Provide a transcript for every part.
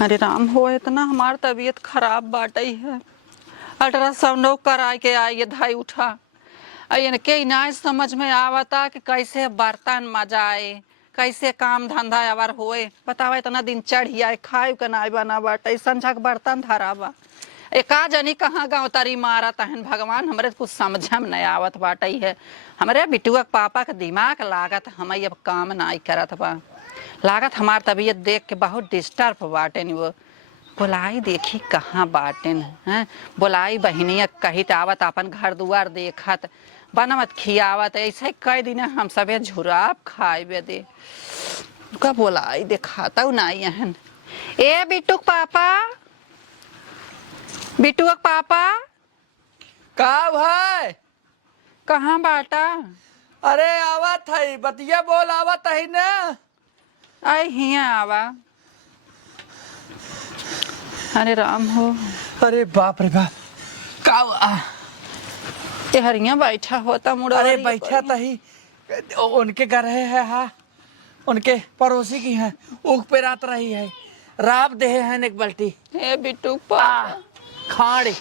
अरे राम हो, इतना हमार तबीयत खराब बाटे है। अल्ट्रासाउंड करा के आई धाई उठा। इनके इनाज समझ में आवता कि कैसे बर्तन मजाए, कैसे काम धंधा अवर होए। बतावा इतना दिन चढ़ी आए, खाए के नाई बना बाटे, संझा के बर्तन धरा बा। एका जनी कहाँ गाँव तारी मारा तहन भगवान हमरे कुछ समझ में नहीं आवत बाटे है। हमरे बिटुआ पापा का दिमाग लागत हम अब काम नहीं करत बा। लागत हमार तबीयत देख के बहुत डिस्टर्ब बाटे नी। वो बोलाई देखी कहाँ बाटेन हैं, बोलाई बहनिया कही आवत अपन घर दुआर देखत बनवत खियावत। ऐसे कई दिन हम सबे झुराब खाए दे का बोलाई देखाता नहीं हन। ए बिटुक पापा, बिटुक पापा का भाई कहाँ बाटा? अरे आवत है बतिया बोल आवत है ना। आई हिया आवा। अरे राम हो, अरे बाप रे बाप का ये हरिया बैठा होता मुड़ा। अरे बैठा तही उनके घर है हाँ, उनके पड़ोसी की है ऊख पे रात रही है। राब दे है एक बल्टी ए बिटुक पापा खाड़ी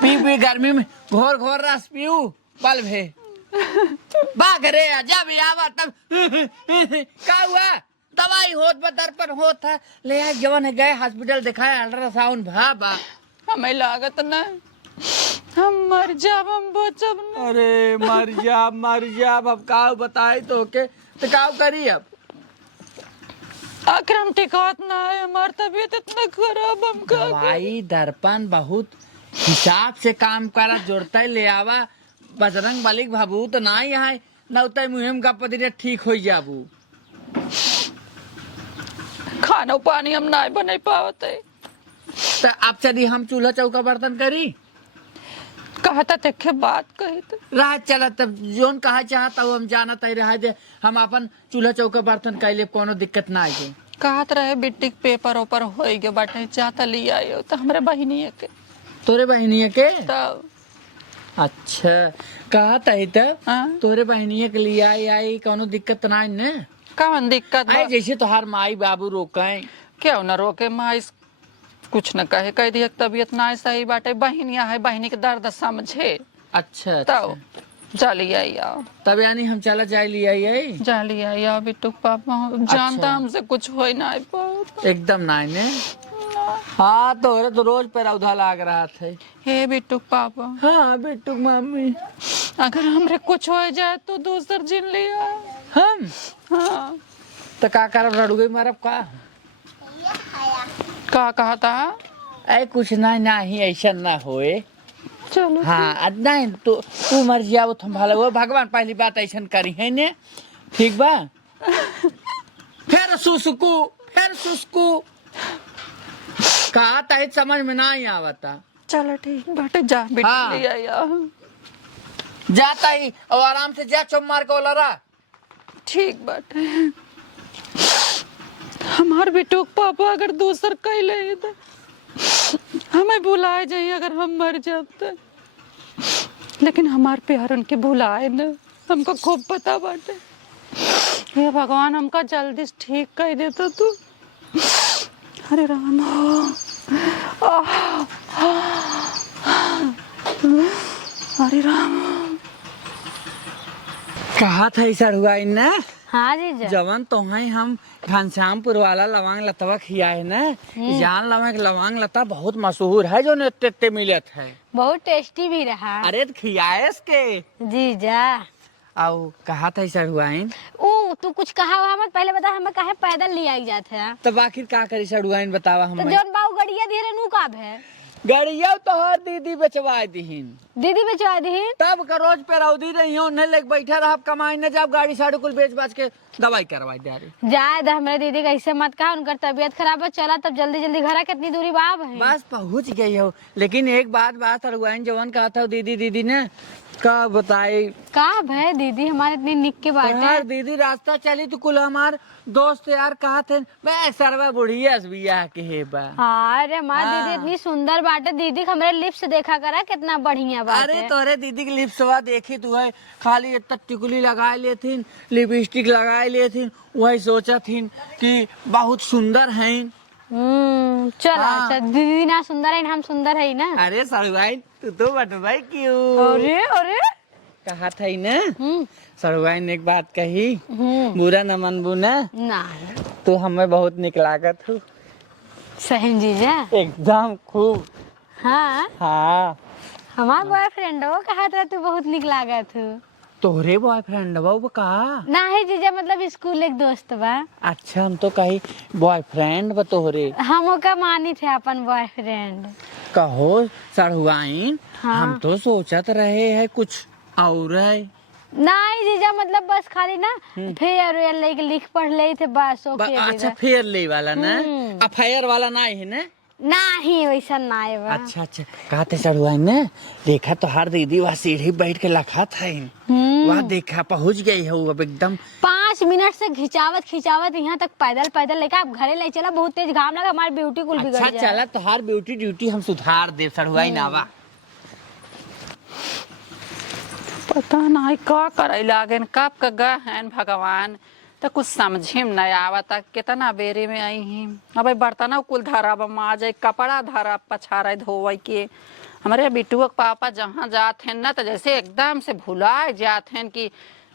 पी पी गर्मी में घोर घोर रस पीऊ बल भे बाग रे जब आवा तब का हुआ दवाई होत बा दर्पण होत है ले आ जवन है गए हॉस्पिटल दिखाया अल्ट्रासाउंड भाबा हमें लागत न हम मर जाब, हम बचब न। अरे मर जा अब का बताई तो के तो का करी अब आखिर हम टिकात ना है, हमार तबीयत इतना खराब हम का दवाई दर्पण बहुत हिसाब से काम करा जोड़ता ले आवा बजरंग बलिक भाबू तो ना ही है न उतई मुहिम का पदिरे ठीक हो जाबू। खाना पानी हम नहीं बना पावत है। तो अब चली हम चूल्हा चौका बर्तन करी कहता देखे बात कही तो रह चला तब जोन कहा चाहता हम जाना तय रह दे हम अपन चूल्हा चौका बर्तन कैले कोनो दिक्कत ना आए। कहत रहे बिट्टी के पेपर ओपर हो गए बाटे जाता लिया आयो तो हमरे बहिनी के तोरे बहनिया के तब अच्छा कहा तही तब हाँ? तोरे बहनिया के लिए आई कोनो दिक्कत ना न कौन दिक्कत बा? आई जैसे तोहार माई बाबू रोके क्यों न रोके माई कुछ न कहे, कह दिया तबीयत ना सही बाटे, बहनिया है बहनी के दर्द समझे अच्छा तो जा लिया आओ। तब यानी हम चला जाए लिया आई जा लिया आओ बिट्टू पापा जानता हमसे कुछ हो ना पाओ। एकदम ना ने हाँ तोरे तो रोज पे रौधा लाग रहा थे। हे बिट्टू पापा हाँ बिट्टू मम्मी अगर हमरे कुछ हो जाए तो दूसर जिन लिया हम हाँ तो का करब रड़ गई मरब का कहा था? ऐ कुछ ना ही ऐसा ना होए। चलो हाँ नहीं तो तू मर जाओ तुम भला वो भगवान पहली बात ऐसा करी है ने ठीक बा फिर सुसकू कहा था समझ में ना ही आवता। चलो ठीक बाटे जा बिट्टू हाँ। लिया आओ। जाता ही और आराम से जा चुप मार के ओलरा ठीक बाटे। हमार बिट्टू पापा अगर दूसर कह ले तो हमें भुलाए जाए अगर हम मर जाते, लेकिन हमार प्यार उनके भुलाए न हमको खूब पता बाटे। हे भगवान हमका जल्दी से ठीक कर देता तू। अरे राम अरे राम कहा था ऐसा हुआ ना। हाँ जीजा जवन तो है हम घनश्यामपुर वाला लवांग लतवा खिया है ना जान लवा लवांग लता बहुत मशहूर है जो नेते मिलत है बहुत टेस्टी भी रहा। अरे तो खियाएस के जीजा आओ कहा था ऐसा हुआ है ओ तू कुछ कहा हुआ मत पहले बता हमें काहे पैदल ले आई जाते हैं तब आखिर का करी सड़ुआ बतावा तो हम जौन बाऊ गड़िया धीरे नू काब है गड़िया तो हर दीदी बेचवा दीहिन दीदी बेचवा दी तब का रोज पे रौदी रही उन्हें लेके बैठा रहा कमाई न जब गाड़ी साड़ी कुल बेच बाच के दवाई करवाई दे रही जाए दा हमारे दीदी का ऐसे मत कहा उनका तबीयत खराब है चला तब जल्दी जल्दी घर कितनी दूरी बाब है बस पहुंच गई हो। लेकिन एक बात अरुआइन जवान कहा था दीदी ने का बताई का है दीदी हमारे इतनी निक के बात है यार दीदी रास्ता चली तो कुल हमार दोस्त यार कहा थे मैं सरवा बुढ़िया बियाह के है बा। अरे हमारी दीदी इतनी सुंदर बात है दीदी हमारे लिप्स देखा करा कितना बढ़िया बात अरे है। तोरे दीदी की लिप्सवा देखी तू है खाली इतना टिकुली लगाए लेथिन लिपस्टिक लगाए लेथिन वही सोचा थी कि बहुत सुंदर हैं चल हाँ। अच्छा दीदी ना सुंदर है हम सुंदर है ना। अरे सड़ुआइन तू तो बटवाई क्यों अरे अरे कहा था ही ना हम्म सड़ुआइन एक बात कही हम्म बुरा न मनबू ना नहीं तू हमें बहुत निक लागत हूँ सही जीजा। एकदम खूब हाँ हाँ हमार बॉयफ्रेंड हो कहा था तू बहुत निक लागत हो। तोहरे बॉयफ्रेंड वो कहा नहीं जीजा मतलब स्कूल एक दोस्त बा। अच्छा हम तो कही बॉयफ्रेंड बा तोहरे हम का मानी थे अपन बॉयफ्रेंड। कहो सड़ुआइन हाँ। हम तो सोचत रहे है कुछ और है नहीं जीजा मतलब बस खाली ना फेयर वेयर लेके लिख पढ़ ले थे बस ओके अच्छा फेयर ले वाला ना हम्म। अफायर वाला नहीं है ना नहीं वैसा नहीं बा। अच्छा अच्छा कहते सड़ुआइन ने देखा तो हर दीदी वहाँ सीढ़ी बैठ के लखा था वहाँ देखा पहुँच गई है वो अब एकदम 5 मिनट से खिंचावत खिंचावत यहाँ तक पैदल पैदल लेके आप घरे ले चला बहुत तेज घाम लगा हमारी ब्यूटी कुल बिगड़ अच्छा जाए। चला तो हर ब्यूटी ड्यूटी हम सुधार दे सड़ुआइन आवा पता नहीं का करे लागन कब का गा है भगवान तो कुछ समझे में नहीं आवता कितना बेरी में आई ही अब बर्तन कुल धरा माज कपड़ा धरा पछाड़ा धोवे के हमारे बिटुआ के पापा जहाँ जात हैं ना तो जैसे एकदम से भुला जात हैं कि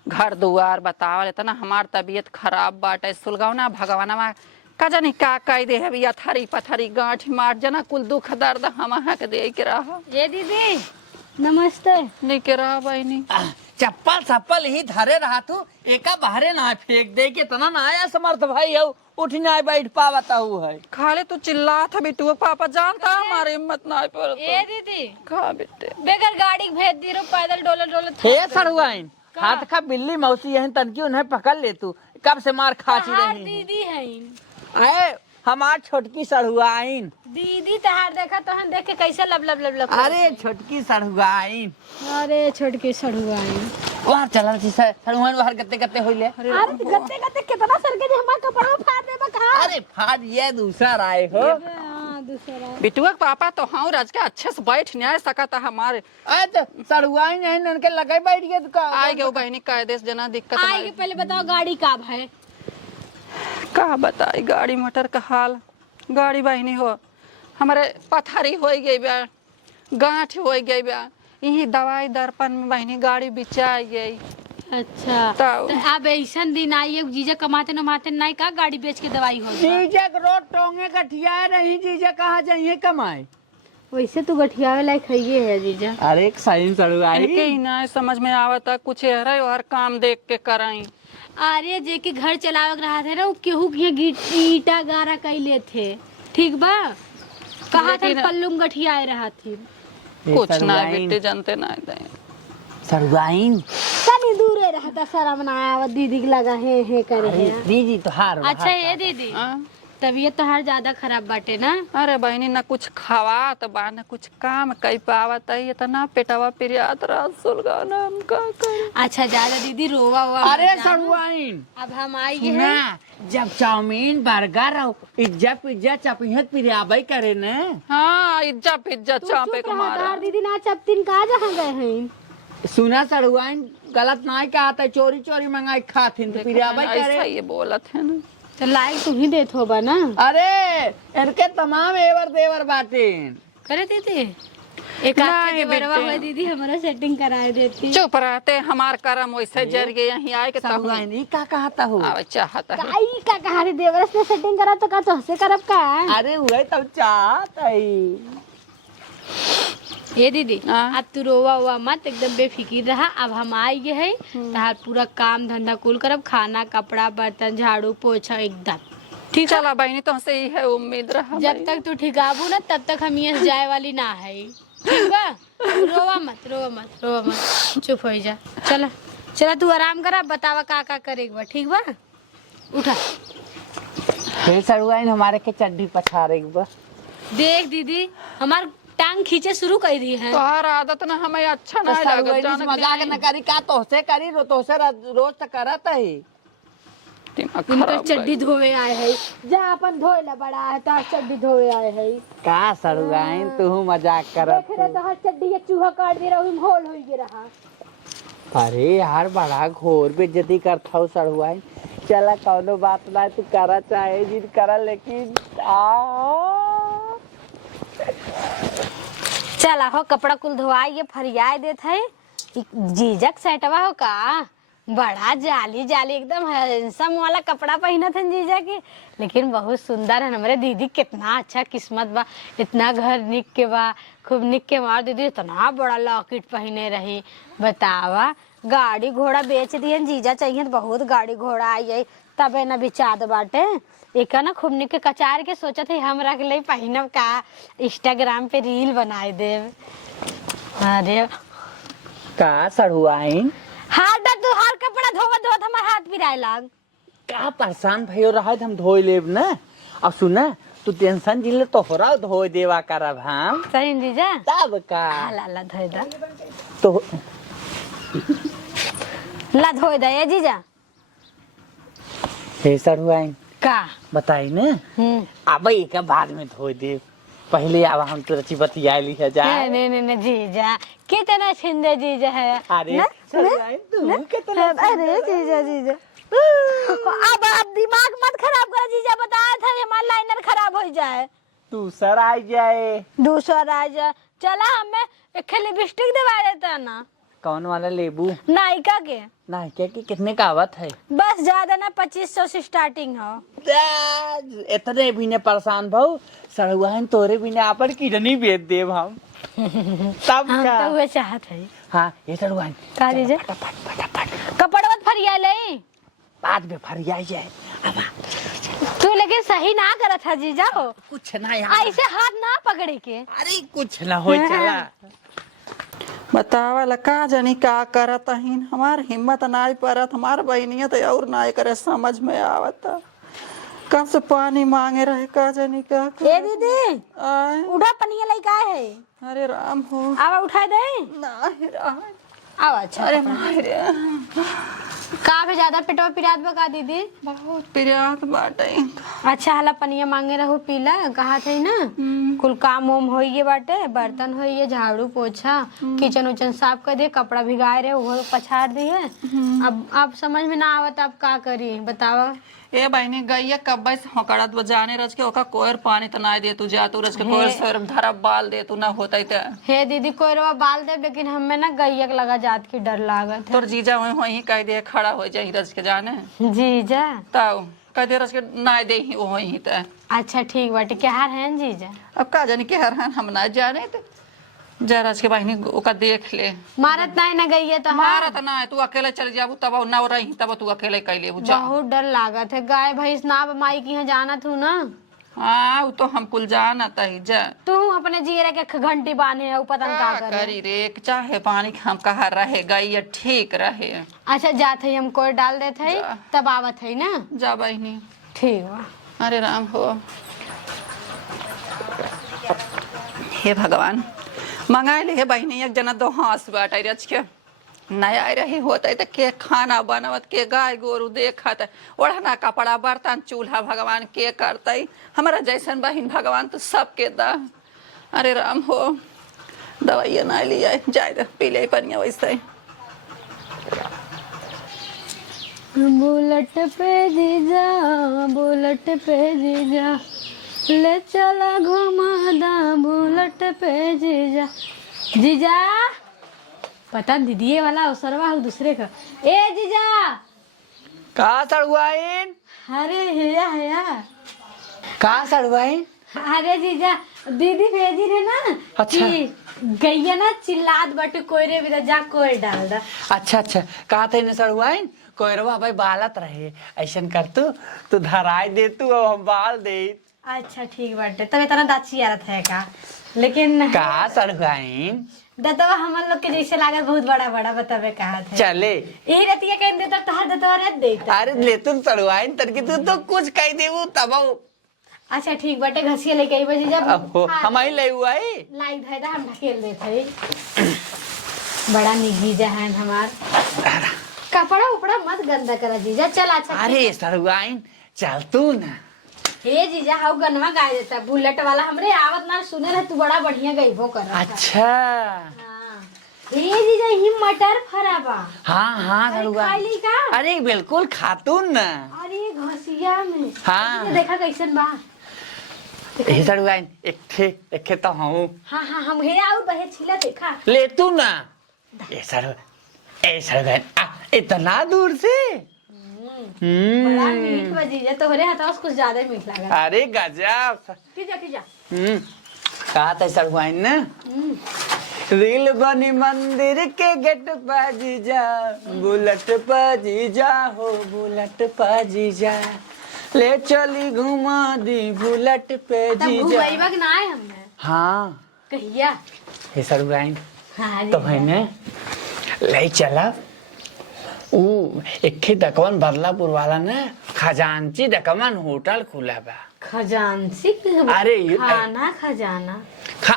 घर दुआर बतावल इतना हमार तबीयत खराब बाटे सुलगावना भगवाना का जानी का कह दे है थरी पथरी गांठ मार जना कुल दुख दर्द हम के दे के रहा ये दीदी नमस्ते। नहीं के रहा बहनी चप्पल चप्पल ही धरे रहा तू एका बाहरे ना फेंक दे के तना ना आया समर्थ भाई हो उठ ना बैठ पावता हूँ है खाले तू चिल्ला था बिटुआ पापा जानता हमारी हिम्मत ना पर ये दीदी खा बेटे बेगर गाड़ी भेज दी रो पैदल डोले डोले हे सड़ुआइन हाथ का बिल्ली मौसी यही तनकी उन्हें पकड़ ले तू कब से मार खाची रही दीदी है अरे हमार छोटकी सड़ुआइन दीदी तहार देखा तो हम देख के कैसे लब लब लब लब अरे छोटकी सड़ुआइन अरे छोटके सड़ुआई वहाँ चला सड़ुआइन बाहर गत्ते गत्ते होइले अरे गत्ते गत्ते कितना सर के हमार कपड़ा फाड़ दे बका। अरे फाड़ ये दूसरा आए हो हां दूसरा बिटुआ के पापा तो हाँ राज के अच्छे से बैठ नहीं सका था हमारे अरे तो सड़ुआइन नहीं उनके लगे बैठ गए तो का आए गए बहनी कायदे से जना दिक्कत आए हमारी। के पहले बताओ गाड़ी कब है। का बताई गाड़ी मोटर का हाल गाड़ी बहनी हो हमारे पथरी हो गई बा गांठ हो गई बा यही दवाई दर्पण में बहनी गाड़ी बिचा गई। अच्छा तो- तो अब ऐसा दिन आई है जीजा कमाते नमाते नहीं का गाड़ी बेच के दवाई हो जाए। जीजा रोड टोंगे कठिया रही जीजा कहाँ जाइए कमाए वैसे तो गठियावे लायक है ये है जीजा। अरे एक साइन सड़ुआई इनके ही ना समझ में आवता कुछ है और काम देख के कराई। अरे जे के घर चलावक रहा थे ना वो केहू के ईटा गारा कैले थे ठीक बा कहा था लेकिन- पल्लुम गठियाए रहा थी। कुछ ना बेटे जानते ना दे सड़ुआइन तनी दूरे रहता शर्म ना आवा दीदी के लगा है करे अरे है। दीदी तो हार अच्छा ये दीदी तबीयत तो हर ज्यादा खराब बाटे ना। अरे बहनी ना कुछ खावात बा ना कुछ काम कई पावत है इतना पेटवा पिरियात रात सुलगा ना हम का करे। अच्छा ज्यादा दीदी रोवा हुआ अरे सड़ुआइन अब हम आई है ना जब चाउमीन बर्गर और इज्जत पिज्जा चपियत पिरियाबई करे ने हाँ इज्जत पिज्जत चापे को मारा दीदी ना चपतिन कहा जहाँ गए हैं। सुना सड़ुआइन गलत नहीं कहता चोरी चोरी मंगाई खाथिन तो पिरियाबई ऐसा करे ये बोलत है ना तो लाइक तुम ही देत होबा ना। अरे इनके तमाम एवर देवर बातें करे दीदी एक नहीं आके के बरवा बेटे। हुआ दीदी हमारा सेटिंग कराए देती। चुप रहते हमार कर्म वैसे जर गए यहीं आए के तब सड़ुआइन ई का कहता हो आवे चाहता है। काई का कहा रे देवरस ने सेटिंग करा तो का तोहसे करब का। अरे वही तब चाहत है ये दीदी हाँ। अब तू रोवा हुआ मत एकदम बेफिक्र रहा अब हम आई गए है तहार पूरा काम धंधा कुल करब खाना कपड़ा बर्तन झाड़ू पोछा एकदम ठीक चला बहनी तुमसे ही है उम्मीद रहा जब तक तू ठिकाबू ना तब तक हम यहाँ जाए वाली ना है ठीक बा। रोवा मत रोवा मत रोवा मत चुप हो जा चला चला तू आराम करा बतावा का करे एक बार ठीक बा उठा। फिर सड़ुआइन हमारे के चड्डी पछारे एक बार देख दीदी हमार टांग खींचे शुरू कर दी है। तोहार आदत ना हमें अच्छा तो ना लागत सड़ुआइन जानत मजाक नहीं। न करी का तोहसे करी तोहसे रोज तो करत है दिमाग इनकर खराब चड्डी धोवे आए है जा अपन धोए ला बड़ा है तो चड्डी धोवे आए है का सड़ुआइन तू मजाक करत देख रे तो हर चड्डी ये चूहा काट दे रहा हूँ होल हो गया रहा। अरे यार बड़ा घोर बेइज्जती करता हूँ सड़ुआइन चला कौनो बात ना तू करा चाहे जिन करा लेकिन चला हो कपड़ा कुल धोआई फरियाए देत है जीजक सेटवा हो का बड़ा जाली जाली एकदम हैंडसम वाला कपड़ा पहनत है जीजा के लेकिन बहुत सुंदर है हमारे दीदी कितना अच्छा किस्मत बा इतना घर निक के बा खूब निक के मार दीदी इतना बड़ा लॉकेट पहने रही बतावा गाड़ी घोड़ा बेच दिए जीजा चाहिए तो बहुत गाड़ी घोड़ा आई है तबे न बिचाद बाटे एक ना खूब निक के कचार के सोचा थे हम रख ले पहनब का इंस्टाग्राम पे रील बनाए देव अरे का सड़ुआइन हाथ डर तू हर कपड़ा धोवत धोवत हमार हाथ पिराए लाग का परेशान भयो रहा हम धोई लेब ना अब सुना तू टेंशन जिले तोहरा धोई देवा करब हम सही जीजा तब का ला ला धोए दा तो ला धोए दा ये जीजा हे सड़ुआइन का बताई ना अब एक बाद में धोई दे पहले अब हम तो रची बतिया ली है जा नहीं जीजा कितना छिंदे जीजा है अरे ना? सड़ुआइन तू कितना अरे जीजा जीजा अब दिमाग मत खराब कर जीजा बताया था हमारा लाइनर खराब हो जाए दूसर आ जाए दूसरा आ जाए चला हमें एक लिपस्टिक दिवा देता ना कौन वाला लेबू नायिका के ना क्या कि कितने का आवत है बस ज्यादा ना 2500 से स्टार्टिंग हो इतने भी ने परेशान भाऊ सड़ुआइन तोरे भी ने आपन किडनी बेच देव हम तब हम का तो हुए चाहत है हाँ ये सड़ुआइन का दीजिए कपड़ा मत फरिया ले बाद में फरिया जाए अब तू लेकिन सही ना करत है जीजा हो कुछ ना यार ऐसे हाथ ना पकड़े के अरे कुछ ना हो चला बतावल का जानी का करत हइन हमार हिम्मत नाई परत हमार बहनिया तो और नाई करे समझ में आवत कब से पानी मांगे रहे का जानी का ए दीदी आए उठा पनिया लाई का है अरे राम हो आवा उठा दे नाही रहा आवा अच्छा अरे मारे का भी ज्यादा पेटवा पिरात बका दीदी बहुत पिरात बाटे अच्छा हला पनिया मांगे रहू पीला कहा थे ना कुल काम उम होइए बाटे बर्तन होइए झाड़ू पोछा किचन उचन साफ कर दिए कपड़ा भिगाए रहे वो पछाड़ दिए अब समझ में ना आवत अब का करी बतावा ए बहनी गैया कब्बे से हकड़त बजाने रच के ओका कोयर पानी त नाय दे तू जा तू रच के कोयर सर धरा बाल दे तू ना होतै त हे दीदी कोयरवा बाल दे लेकिन हमें ना गैया के लगा जात की डर लागत है तोर जीजा वही वही कह दे खड़ा हो जाई रच के जाने जीजा ताऊ कह दे रच के नाय दे ही वही त अच्छा ठीक बाटे क्या हार है जीजा अब का जाने के हर हम ना जाने त जरा के बहनी ओका देख ले मारत नहीं ना गई तो मारत ना तू अकेले चल जाबू तब ना रही तब तू अकेले कैले जा बहुत डर लागत है गाय भैंस ना माई की यहाँ जाना तू ना हाँ वो तो हम कुल जानत है जा तू अपने जीरे के घंटी बांधे है पतंग का करे करी रे चाहे पानी हम कहा रहे गई ठीक रहे अच्छा जाते हम कोई डाल देते है तब आवत है ना जा बहनी ठीक बा अरे राम हो हे भगवान मंगाए ले बहनी एक जना दो हाथ बाटे रच के नया रही होता है तो के खाना बनावत के गाय गोरू देखत ओढ़ना कपड़ा बर्तन चूल्हा भगवान के करते हमारा जैसन बहन भगवान तो सबके दा अरे राम हो दवाइया ना लिया जाए दे पी ले पनिया वैसे बुलेट पे जीजा बुलेट पे जीजा ले चला घुमा दा बुलेट पे जीजा जीजा पता दीदी वाला अवसरवा हो दूसरे का ए जीजा का सड़ुआइन अरे हेया हेया का सड़ुआइन अरे जीजा दीदी भेजी है ना अच्छा। कि गैया ना चिल्लात बटे कोयरे भी जा कोई डाल दा अच्छा अच्छा कहा थे न सड़ुआइन कोयरवा भाई बालत रहे ऐसन कर तू धराई दे तू अब हम बाल दे अच्छा ठीक बाटे तब इतना दाची आ रहा है का लेकिन का सड़ुआइन दतवा हमन लोग के जैसे लागत बहुत बड़ा बड़ा बतावे कहा थे चले यही रतिया कह देता तहार दतवा रह देता अरे ले तू सड़ुआइन तनकी तू तो कुछ कह देबू तब अच्छा ठीक बाटे घसिया लेके आई बजी जब अब हम ही ले हुआ है लाई धाय हम ढकेल देते बड़ा निगीजा है हमार कपड़ा उपड़ा मत गंदा करा जीजा चल अच्छा अरे सड़ुआइन चल तू ना हे जीजा हाउ गनवा गाय देता बुलेट वाला हमरे आवत ना सुने रहे तू बड़ा बढ़िया गईबो कर अच्छा हां हे जीजा ही मटर फराबा। हाँ हाँ अरे सड़ुआ। खाइली का? अरे बिल्कुल खातून ना। अरे घसिया में। हाँ। ये देखा कैसन बा। ए सड़ुआ एक खे तो हूँ। हाँ हाँ हम हे आउ बहे छिला देखा। ले तू ना। ए सड़ुआ इतना दूर से। बड़ा मीठ बा जीजा, तोहरे हाथ कुछ ज्यादा मीठ लगा। अरे गजब। खींचा। कहा था सड़ुआ ना। रील बनी मंदिर के गेट पाजी जा, बुलेट पाजी जा हो बुलेट पाजी जा, ले चली घुमा दी बुलेट पे तब जी जा। घुमाइबा के ना आए हमने। हाँ कहिया? हे सड़ुआइन हाँ तो है ने ले चला। ऊ एक दकवन बदलापुर वाला ना खजांची दकवन होटल खुला बा। खजानसी अरे ये- खाना खजाना।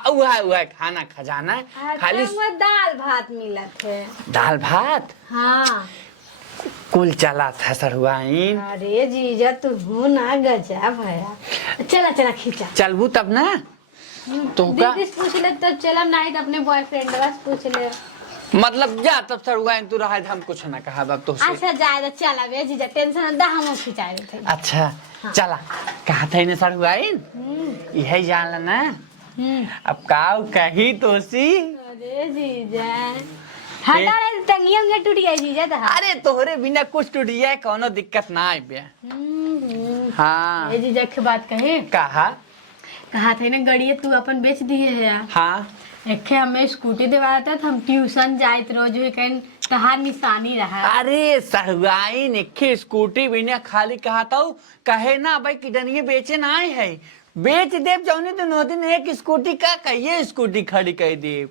हुआ है खाना खजाना खाली अच्छा, दाल भात मिलत है। दाल भात हाँ। कुल चला था सड़ुआइन। अरे जीजा तू हूँ ना गजब भया। चला खींचा। चलबू तब ना तो का दीदी से पूछ ले तो चला, नहीं तो अपने बॉयफ्रेंड बस पूछ ले। मतलब जा तब सड़ुआइन तू रहा हम कुछ ना कहा अब तो से। अच्छा जाए चला बे जीजा, टेंशन ना हम खिंचा रहे थे। अच्छा चला कहा था इन्हें सड़ुआइन यही जान ना। अब काऊ कही तो सी। अरे जीजा हटा रे, टंगिया में टूट गया जीजा तो। अरे तोहरे बिना कुछ टूट जाए कोनो दिक्कत ना आए बे। हाँ ये जीजा की बात कहे कहा थे ना गड़िया तू अपन बेच दिए है यार। हाँ एक हमें स्कूटी दिवाया था, हम ट्यूशन जाइत रोज कहीं तहार निशानी रहा। अरे सड़ुआइन एक स्कूटी बिना खाली कहा था कहे ना भाई किडनिये बेचे ना आए है बेच देव जौनी तो नौ दिन एक स्कूटी का कहिए स्कूटी खड़ी कर देव।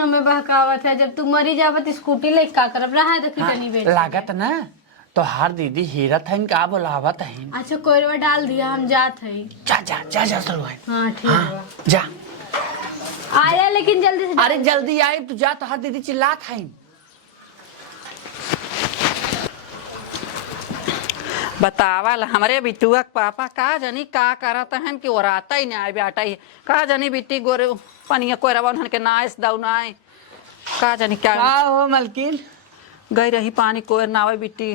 हमें बहकावत है, जब तू मरी जावत स्कूटी ले का करब रहा है तो कितनी बेच। लागत ना तो हर दीदी हीरा था का बोलावत है। अच्छा कोयरवा डाल दिया, हम जात है। जा जा जा जा सड़ुआइन। हाँ ठीक हाँ है जा। आया लेकिन जल्दी से। अरे जल्दी आई तू जा तो हर दीदी चिल्लात है। बतावल हमरे बिटुआ के पापा का जानी का करत हन कि ओराता ही नहीं बेटा ही का जानी बिट्टी गोरे पनिया कोरवा उन्हन के नाइस दौनाए का जानी क्या हो मलकिन गई रही पानी कोर नावे बिट्टी।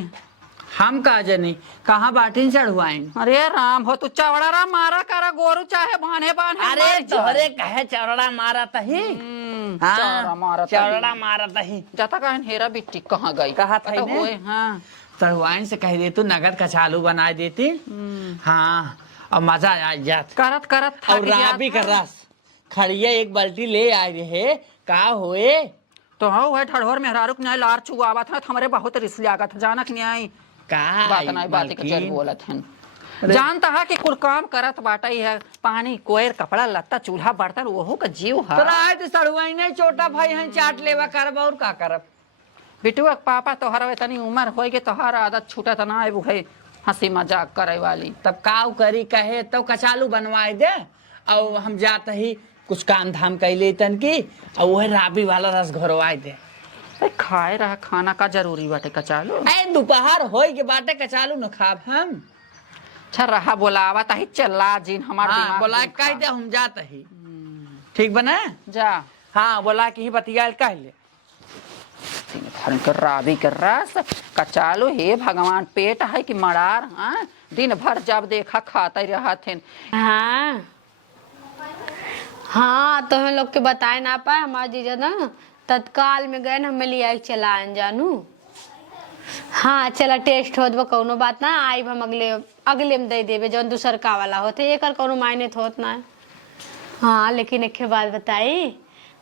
हम का जानी कहाँ बाटिन चढ़वाइन। अरे राम हो तू चवड़ा रा मारा करा गोरू चाहे बांधे बांधे अरे मर जा। तोहरे कहे चौड़ा मारा तही। चौड़ा मारा तही। चौड़ा मारा तही। जाता कहन हेरा बिट्टी कहाँ गई कहाँ था पता इन्हें? होए, हाँ चढ़वाइन से कह दे तू नगद कचालू बना देती। हाँ और मजा आ जात। करत करत थक और राबी जात का है। रस खड़िया एक बाल्टी ले आए रहे का होए। तो हो है ठड़ोर मेहरारू के न्याय लार चुआवत है हमरे बहुत रिस लागत जानक न्याय का बात नहीं बात के चल बोलत हन। जानता है कि कुल काम करत बाटा ही है पानी कोयर कपड़ा लत्ता चूल्हा बर्तन वहू का जीव है। तो राय तो सड़वाई नहीं छोटा भाई हैं चाट लेवा करब और का करब। बिटुआ के पापा तोहरा इतनी उम्र हो गई तोहर आदत छूटत ना है है हंसी मजाक करे वाली। तब काव करी कहे तो कचालू बनवाए दे और हम जात ही कुछ काम धाम कर ले तन की और वह राबी वाला रस घरवाए दे। खाए रहा खाना का जरूरी बाटे कचालो। ऐ दोपहर होई के बाटे कचालू न खाब हम। अच्छा रहा बोलावा ताही चला जिन हमार हाँ दिमाग बोला दुखा। कह दे हम जात ही ठीक बना। जा हाँ बोला कि ही बतियाल कह ले। दिन भर के राबी के रस कचालो हे भगवान पेट है कि मड़ार। हाँ दिन भर जब देखा खाते रहा थे। हाँ तो हम लोग के बताए ना पाए, हमारे जीजा ना तत्काल में गए हमें लिया चला जानू। हाँ चला टेस्ट होत बा कौनो बात ना आइब हम अगले में दे देवे जौन दूसर का वाला होते एकर कौनो मायने तो होत ना। हाँ लेकिन एक बात बताई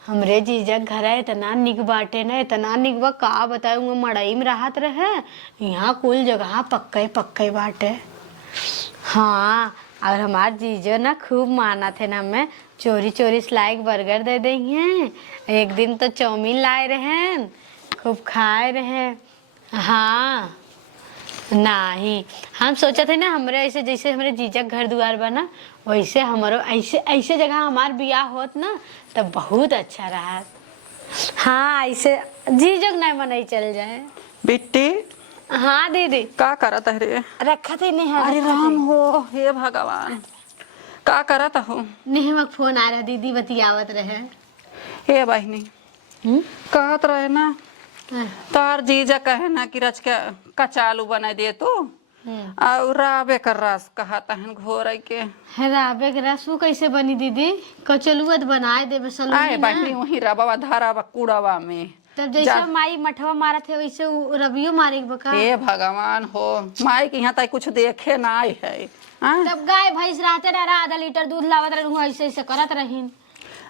हमरे जीजा घर है इतना निक बाटे ना इतना निक बा का बताऊँ मड़ई में राहत रहे यहाँ कुल जगह पक्के पक्के बाटे। हाँ और हमार जीजो ना खूब माना थे ना हमें चोरी चोरी स्लाइक बर्गर दे देंगे। एक दिन तो चाउमीन लाए रहे खूब खाए रहे। हाँ नहीं हम सोचा थे ना हमरे ऐसे जैसे हमारे जीजा घर द्वार बना वैसे हमारो ऐसे ऐसे जगह हमार बियाह होत ना तब बहुत अच्छा रहा। हाँ ऐसे जीजक नहीं मनाई चल जाए। बिट्टी हाँ दीदी का करत है रे? रखा थे नहीं अरे राम हो हे भगवान का करत हो? नेहमक फोन आ रहा दीदी बतियावत रहे। हे बहनी कहत रहे ना तार जीजा कहे ना कि रच के कचालू बना दे तू और राबे कर रस कहता है घोर के राबे के रस वो कैसे बनी दीदी? कचलुआ तो बनाए देबे सलूनी आए ना। बहनी वही रबवा धारावा कूड़वा में तब जैसे माई मठवा मारा थे वैसे रबियो मारे के बका। हे भगवान हो माई के यहाँ तक कुछ देखे ना आए है तब गाय भैंस रहते रहा आधा लीटर दूध लावत रही ऐसे ऐसे करत रही।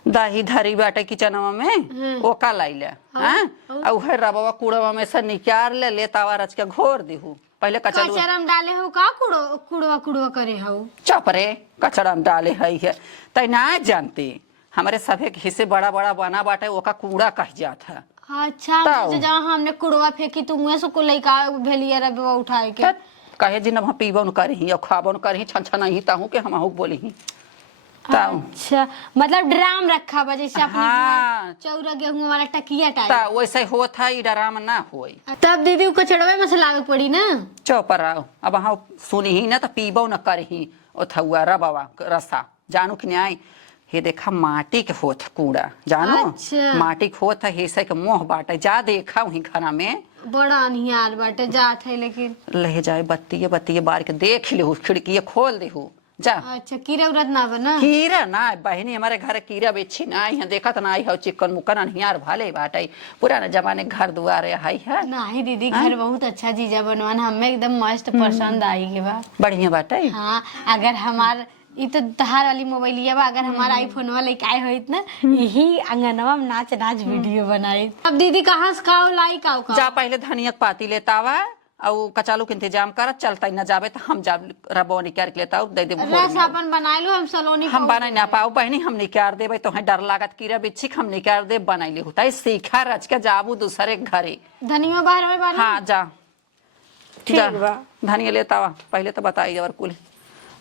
दही धरी बाटे किचनवा में ओका लाइले और उहे रबवा कूड़वा में से निकाल ले तावा रच के घोर दिहू पहले कचलू कचरम डाले हो का कुड़वा कुड़वा करे हो। चुप रे कचड़ा में डाले है तै ना जानती हमारे सभे के हिस्से बड़ा बड़ा बना बाटे ओका कूड़ा कह जात है। अच्छा ताऊ। जहाँ हमने कुड़वा फेंकी तू मुँह से को लइका भेलिया रबवा उठाए के। कहे जी हम पीबो न करही और खाबो न करही छन छन नहीं ताहू के हम बोली ताऊ अच्छा मतलब ड्राम रखा बा जैसे अपने हाँ। चौरा गेहूं वाला टकिया टाइप। ता वैसे होत है ई डराम ना होई। तब दीदी को कचड़वे में से लावे पड़ी ना। चुप रहो अब हाँ सुनी ही ना तो पीबो न करही ओथुआ रबवा रसा जानू कि न्याय हे देखा माटी के होत कूड़ा जानो अच्छा। माटी के होत है हिस्से के मोह बाटे जा देखा वही खाना में बड़ा अनिहार बाटे जात है लेकिन। ले जाए बत्ती बत्ती बार के देख ले खिड़की खोल देहू जा। अच्छा कीड़ा उड़त ना बना। कीड़ा ना बहनी हमारे घर कीड़ा बेची ना आई है देखत ना आई है चिकन मुकन अनिहार भाले बाटे पुराने जमाने घर दुआरे आई है। नहीं दीदी घर बहुत अच्छा चीजा बनवान हमें एकदम मस्त पसंद आई के बा। बढ़िया बाटे। हाँ अगर हमार ई तो तहार वाली मोबाइलिया बा अगर हमारा आईफोन वाला काय होइत ना यही अंगनवा में नाच नाच वीडियो बनाई। अब दीदी कहाँ से खाओ लाई खाओ जा पहले धनिया पाती लेतावा और कचालू के इंतजाम कर चलता न जावे तो हम जा रबो निकाल के लेता दे दे रस अपन बनाई लो हम सलोनी हम बना ना पाओ बहनी हम निकाल देबे तो डर लागत कीड़ा बिच्छी हम निकाल दे बनाई ले होता है सीखा रच के जाबू दूसरे घरे धनिया बाहर में बना। हाँ जा ठीक बा। धनिया लेतावा पहले तो बताई और कुल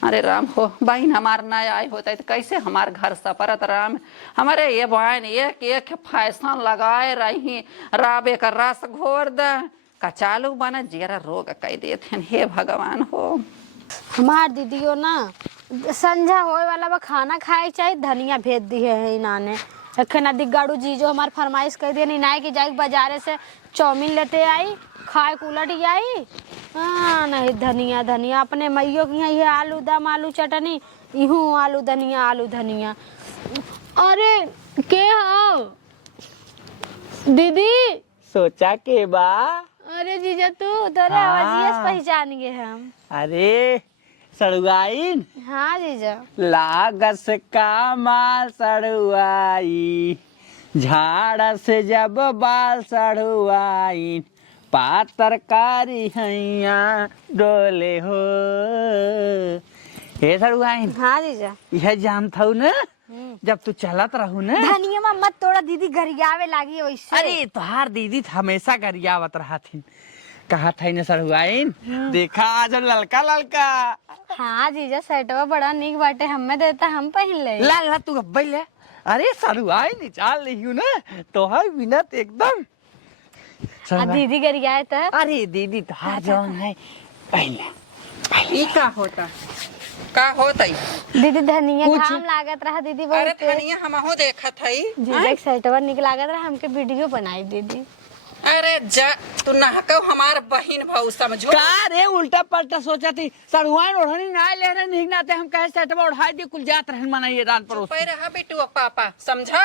अरे राम हो बहन हमार ना आए होता है तो कैसे हमार घर सपरत राम हमारे ये बहन एक एक फैशन लगाए रही राबे का रस घोर द कचालू बना जरा रोग कह देते हे भगवान हो। हमार दीदियों ना संझा होए वाला बा खाना खाए चाहिए धनिया भेज दी है इनाने अखन अधिक गाड़ू जी जो हमार फरमाइश कर दिए नहीं कि जाए बाजारे से चाउमीन लेते आई खाए उलट आई। हाँ नहीं धनिया धनिया अपने मैयों की यहाँ ये आलू दम आलू चटनी इहूँ आलू धनिया। अरे के हो दीदी? सोचा के बा। अरे जीजा तू तोरे आवाज़िया से पहचान गए हम। अरे सड़ुआइन हाँ जीजा। लागस का माल सड़ुआई झाड़ से जब बाल सड़ुआइन पातर कारी हैया डोले हो। हे सड़ुआइन हाँ जीजा। यह जानत हूँ ना जब तू चलत रहू ना धनिया में मत तोड़ा दीदी गरियावे लागी वैसे। अरे तोहार दीदी हमेशा गरियावत रहथिन कहा था ना सड़ुआइन देखा आज ललका ललका। हाँ जीजा सेटवा बड़ा निक बाटे हमें देता हम पहन ले। ला ला तू गब्बै ले। अरे सड़ुआइन चाल रही हूँ ना तोहार बिना एकदम दीदी गरियाए तो। अरे दीदी तोहार जवान है पहले ई का होता का होता दीदी धनिया घाम लागत रहा दीदी अरे बहुत। धनिया हमहू देखत हई जीजा के सेटवा निक लागत रहा हमके वीडियो बनाई दीदी। अरे जा तू नहको हमार बहिन भाऊ समझो का रे उल्टा पलटा सोचा थी सड़ुआइन ओढ़नी ना ले रहे नहीं नाते हम कहे सेटवा उठाई दी कुल जात रहन मनाइए रात पड़ोस पे रहा बेटू पापा समझा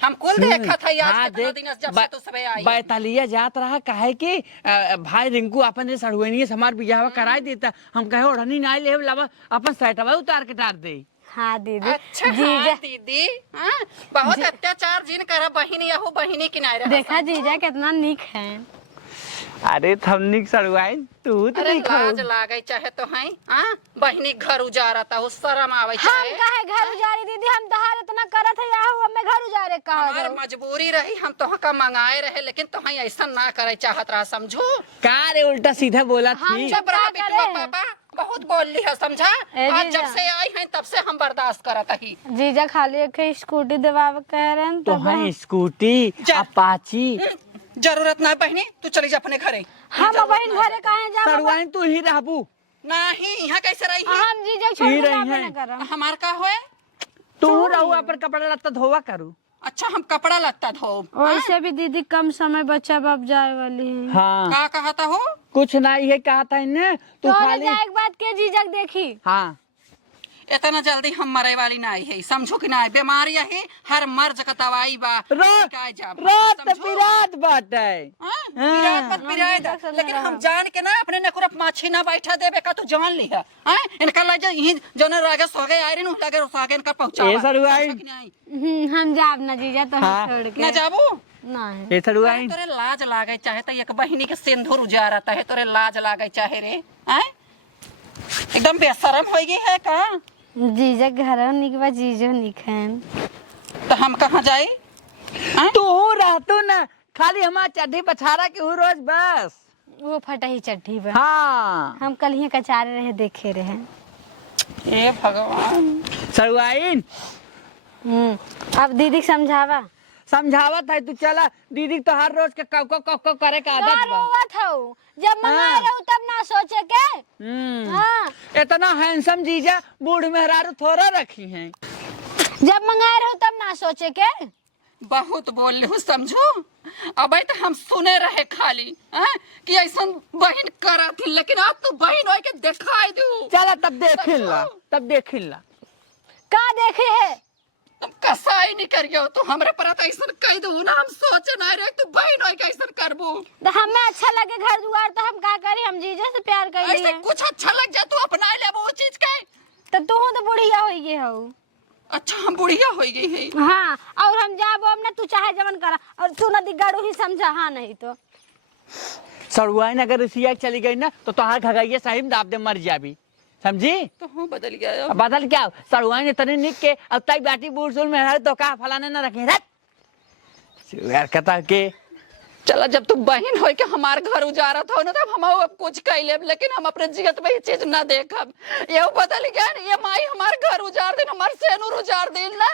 हम कुल देखा था आज कितना दिन जब से तू सबे आई बैतालिया जात रहा काहे कि भाई रिंकू अपन ने सड़ुआइनी से हमार बियाह कराई देता हम कहे ओढ़नी ना ले लावा अपन सेटवा उतार के टार दे। हाँ दीदी। अच्छा हाँ दीदी हाँ बहुत अत्याचार जिन करा बहिनी यहू बहिनी किनारे देखा जीजा कितना निक है। अरे थमनिक सड़ुआइन तू तो अरे नहीं खाओ लाज लागे चाहे तो है हाँ बहिनी घर उजारता हो शर्म आवे हम चाहे काहे घर उजारी दीदी हम तहार इतना करत है याहू हमें घर उजारे कहा हमार मजबूरी रही हम तो का मंगाए रहे लेकिन तो ऐसा ना करे चाहत रहा समझो का रे उल्टा सीधा बोला थी। चुप रहा बेटुआ पापा बहुत बोल ली है समझा आज जब से आई हैं तब से हम बर्दाश्त करत ही। जीजा खाली एक स्कूटी दिवावे कह रहे हैं तो है स्कूटी अपाची जरूरत ना बहनी तू चली जा अपने घरे हम बहन घरे काहे जा सड़ुआइन तू ही रहबू नहीं यहाँ कैसे रही है हम जीजा छोड़ ही के रही जाबे हैं। ना करम। हमार का होए तू रहू अपन कपड़ा लत्ता धोवा करू अच्छा हम कपड़ा लगता धो। वैसे भी दीदी कम समय बच्चा बाप जाए वाली है। हाँ का कहता हो? कुछ नहीं है कहा था इन्हें तू तो खाली जाए के बाद के जीजक देखी। हाँ इतना जल्दी हम मरे वाली नहीं है, समझो कि नहीं? बीमारी है, हर मर्ज का दवाई बा। निकाय जा, रात समझो? पिरात बात है हाँ, पिरात मत पिराए दा। लेकिन हम जान के ना अपने नकुर माछी ना बैठा देबे का तू जान ली है। हैं इनका लगे यही जन रागे सोगे आए रे नु लगे सोगे इनका पहुंचावा। ए सरुआई। समझो कि नहीं? हम जाब ना जीजा तो हाँ। छोड़ के ना जाबू? नहीं। ये सरुआई तोरे लाज लागे चाहे तो एक बहिनी के सिंदूर उजारता है, तोरे लाज लागे चाहे रे। हैं एकदम बेशरम हो गई है का? जीजा घर निक बा जीजो निखन। तो हम कहाँ जाए? तू रहतू ना खाली हमार चड्ढी पछाड़ा के हूँ रोज बस। वो फटा ही चट्टी बा। हाँ हम कल ही कचारे रहे देखे रहे। हे भगवान। सरुआइन अब दीदी के समझावा। समझावत है तू चला दीदी तो हर रोज के कौ करे का आदत बा। रोवत हूँ जब मंगा हाँ। रहूँ तब ना सोचे के। हाँ इतना हैंडसम जीजा बूढ़ मेहरारू थोड़ा रखी हैं। जब मंगा रहूँ तब ना सोचे के। बहुत बोल हूँ समझो। अब तो हम सुने रहे खाली कि ऐसा बहन करा थी, लेकिन अब तो बहन हो के दिखाई दू। चला तब देखिन ला का देखे है? तुम कसाई नहीं करियो तो हमरे पर तो ऐसा कह दू ना, हम सोचे ना रहे तू बहन हो के ऐसा करबू। तो हमें अच्छा लगे घर दुआर तो हम का करी, हम जीजा से प्यार कर ऐसे लिए। कुछ अच्छा लग जा तू अपना ले वो चीज के। तो तू तो बुढ़िया हो गई हो। अच्छा हम बुढ़िया हो गई है। हाँ और हम जाबो अब ना, तू चाहे जवन करा और तू ना दिगाड़ू ही समझा। हाँ नहीं तो सरुआइन अगर रुसिया चली गई ना तो तोहार घगैया सही में दाब दे मर जाबी, समझी? तो हूँ बदल गया अब बदल क्या सरुआइन इतने निक के अब तक बाटी बूढ़ सुल में तो का फलाने ना रखे यार कहता के चला जब तू बहन हो के हमार घर उजारत हो ना तब हम अब कुछ कह लेब, लेकिन हम अपने जिगत में ये चीज ना देखब। ये बदल गया ना, ये माई हमार घर उजार दिन, हमार सेनूर उजार दिन ना।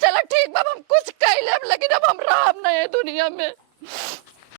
चला ठीक बाब हम कुछ कह लेब, लेकिन अब हम रहब नहीं है दुनिया में।